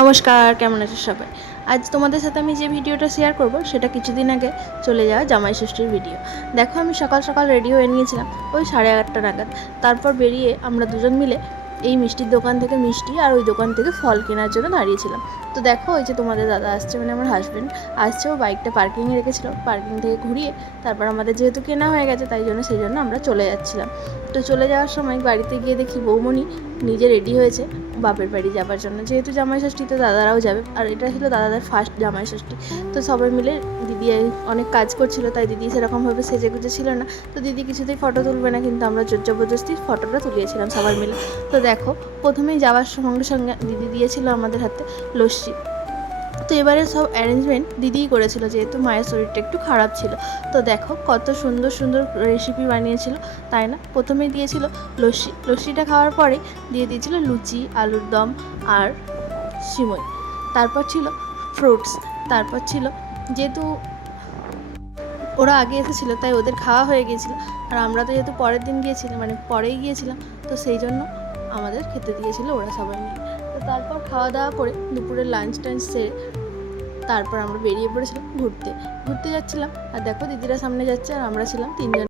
নমস্কার, কেমন আছো সবাই? আজ তোমাদের সাথে আমি যে ভিডিওটা শেয়ার করব সেটা কিছুদিন আগে চলে যাওয়া জামাই ষষ্ঠীর ভিডিও। দেখো, আমি সকাল সকাল রেডি হয়ে নিয়েছিলাম ওই 8:30 নাগাদ। তারপর বেরিয়ে আমরা দুজন মিলে এই মিষ্টির দোকান থেকে মিষ্টি আর ওই দোকান থেকে ফল কেনার জন্য দাঁড়িয়েছিলাম। তো দেখো, ওই যে তোমাদের দাদা আসছে, মানে আমার হাজব্যান্ড আসছে। ও বাইকটা পার্কিংয়ে রেখেছিল, পার্কিং থেকে ঘুরিয়ে তারপর আমাদের যেহেতু কেনা হয়ে গেছে তাই জন্য সেই জন্য আমরা চলে যাচ্ছিলাম। তো চলে যাওয়ার সময় বাড়িতে গিয়ে দেখি বৌমণি নিজে রেডি হয়েছে বাপের বাড়ি যাবার জন্য। যেহেতু জামাই ষষ্ঠী, তো দাদারাও যাবে, আর এটা ছিল দাদাদের ফার্স্ট জামাই ষষ্ঠী। তো সবাই মিলে দিদি অনেক কাজ করছিল, তাই দিদি সেরকমভাবে সেজে গুজে ছিল না। তো দিদি কিছুতেই ফটো তুলবে না, কিন্তু আমরা জোর জবরদস্তি ফটোটা তুলিয়েছিলাম সবাই মিলে। তো দেখো, প্রথমেই যাওয়ার সঙ্গে সঙ্গে দিদি দিয়েছিল আমাদের হাতে লস্যি। তো এবারে সব অ্যারেঞ্জমেন্ট দিদিই করেছিল, যেহেতু মায়ের শরীরটা একটু খারাপ ছিল। তো দেখো কত সুন্দর সুন্দর রেসিপি বানিয়েছিল, তাই না? প্রথমে দিয়েছিল লস্যি, লস্যিটা খাওয়ার পরে দিয়ে দিয়েছিল লুচি, আলুর দম আর সিমই। তারপর ছিল ফ্রুটস। তারপর ছিল, যেহেতু ওরা আগে এসেছিলো তাই ওদের খাওয়া হয়ে গিয়েছিলো, আর আমরা তো যেহেতু পরের দিন গিয়েছিলাম, মানে পরেই গিয়েছিলাম, তো সেই জন্য আমাদের খেতে দিয়েছিলো ওরা সবাই মিলে। তো তারপর খাওয়া দাওয়া করে দুপুরের লাঞ্চ টাঞ্চ সেরে তারপর আমরা বেরিয়ে পড়েছিলাম ঘুরতে ঘুরতে যাচ্ছিলাম। আর দেখো, দিদিরা সামনে যাচ্ছে আর আমরা ছিলাম তিনজন।